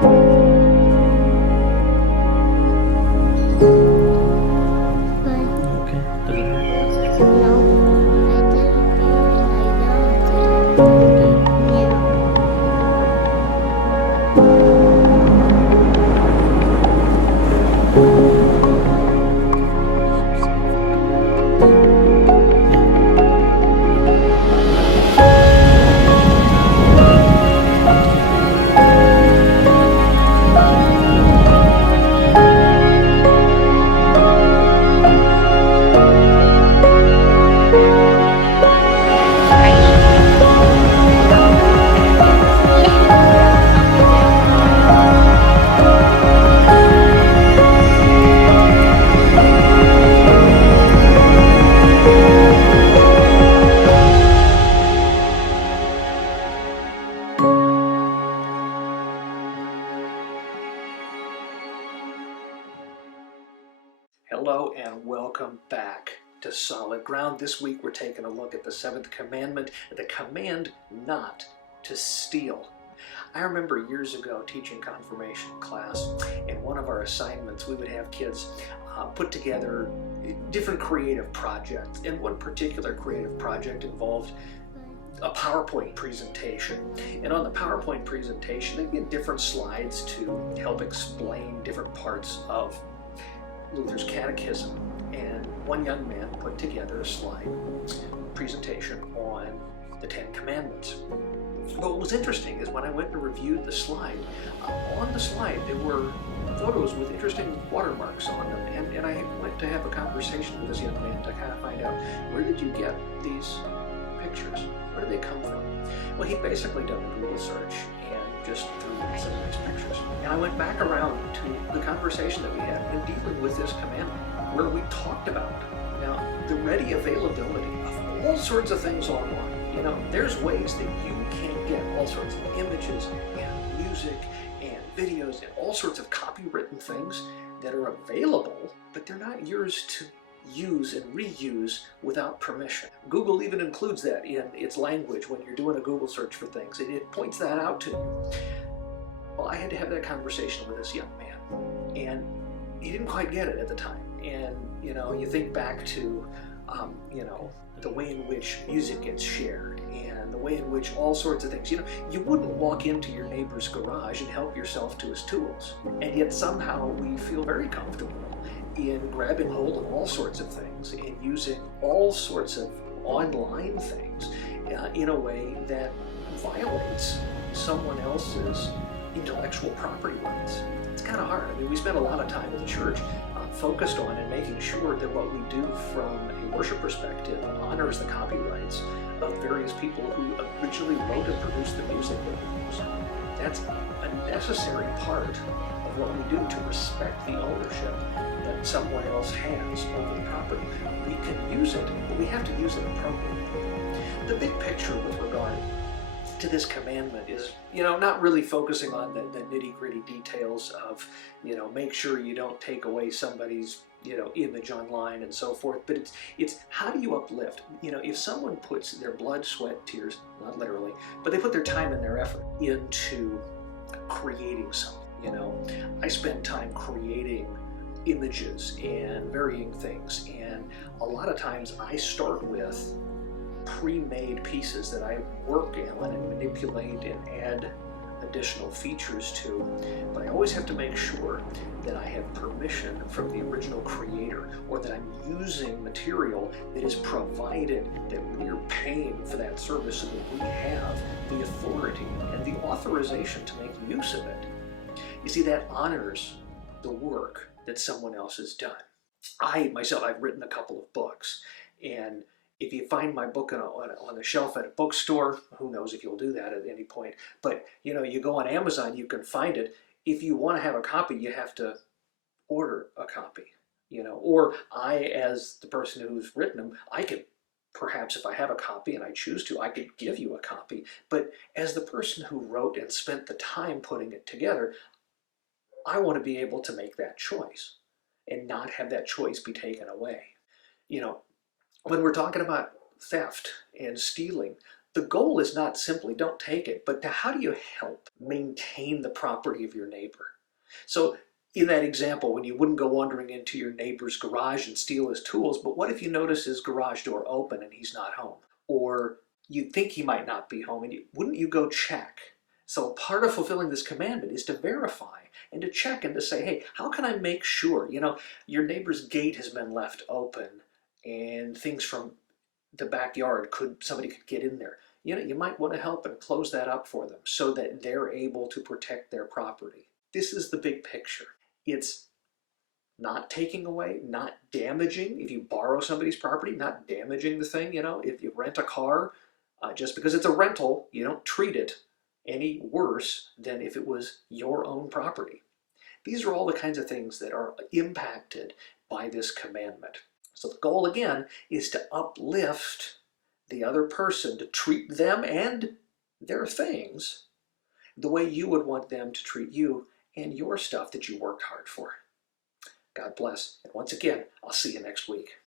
Okay, does it hurt? No, I didn't feel it. I don't. Okay. Yeah. Hello and welcome back to Solid Ground. This week we're taking a look at the seventh commandment, the command not to steal. I remember years ago teaching confirmation class, and one of our assignments we would have kids put together different creative projects, and one particular creative project involved a PowerPoint presentation. And on the PowerPoint presentation they get different slides to help explain different parts of Luther's catechism, and one young man put together a slide presentation on the Ten Commandments. But what was interesting is when I went to review the slide, on the slide there were photos with interesting watermarks on them, and I went to have a conversation with this young man to kind of find out, where did you get these pictures? Where did they come from? Well, he'd basically done a Google search and just threw in some nice pictures. And I went back around to the conversation that we had in dealing with this commandment, where we talked about now the ready availability of all sorts of things online. You know, there's ways that you can get all sorts of images and music and videos and all sorts of copywritten things that are available, but they're not yours to use and reuse without permission. Google even includes that in its language when you're doing a Google search for things. It points that out to you. Well, I had to have that conversation with this young man, and he didn't quite get it at the time. And you know, you think back to you know, the way in which music gets shared and the way in which all sorts of things, you know, you wouldn't walk into your neighbor's garage and help yourself to his tools, and yet somehow we feel very comfortable in grabbing hold of all sorts of things and using all sorts of online things in a way that violates someone else's intellectual property rights. It's kind of hard. I mean, we spend a lot of time in the church focused on and making sure that what we do from a worship perspective honors the copyrights of various people who originally wrote and produced the music that we use. That's a necessary part of what we do to respect the ownership that someone else has over the property. We can use it, but we have to use it appropriately. The big picture with regard to this commandment is, you know, not really focusing on the nitty-gritty details of, you know, make sure you don't take away somebody's, you know, image online and so forth, but it's how do you uplift? You know, if someone puts their blood, sweat, tears, not literally, but they put their time and their effort into creating something, you know. I spend time creating images and varying things, and a lot of times I start with pre-made pieces that I work on and manipulate and add additional features to, but I always have to make sure that I have permission from the original creator, or that I'm using material that is provided, that we're paying for that service, so that we have the authority and the authorization to make use of it. You see, that honors the work that someone else has done. I myself, I've written a couple of books, and if you find my book on the shelf at a bookstore, who knows if you'll do that at any point, but you know, you go on Amazon, you can find it. If you want to have a copy, you have to order a copy, you know, or I, as the person who's written them, I could perhaps, if I have a copy and I choose to, I could give you a copy. But as the person who wrote and spent the time putting it together, I want to be able to make that choice and not have that choice be taken away. You know, when we're talking about theft and stealing, The goal is not simply don't take it, but to how do you help maintain the property of your neighbor? So in that example, when you wouldn't go wandering into your neighbor's garage and steal his tools, but what if you notice his garage door open and he's not home? Or you think he might not be home, and wouldn't you go check? So part of fulfilling this commandment is to verify and to check and to say, hey, how can I make sure, your neighbor's gate has been left open and things from the backyard, somebody could get in there. You might want to help and close that up for them so that they're able to protect their property. This is the big picture. It's not taking away, not damaging. If you borrow somebody's property, not damaging the thing. If you rent a car, just because it's a rental, you don't treat it any worse than if it was your own property. These are all the kinds of things that are impacted by this commandment. So the goal, again, is to uplift the other person, to treat them and their things the way you would want them to treat you and your stuff that you worked hard for. God bless. And once again, I'll see you next week.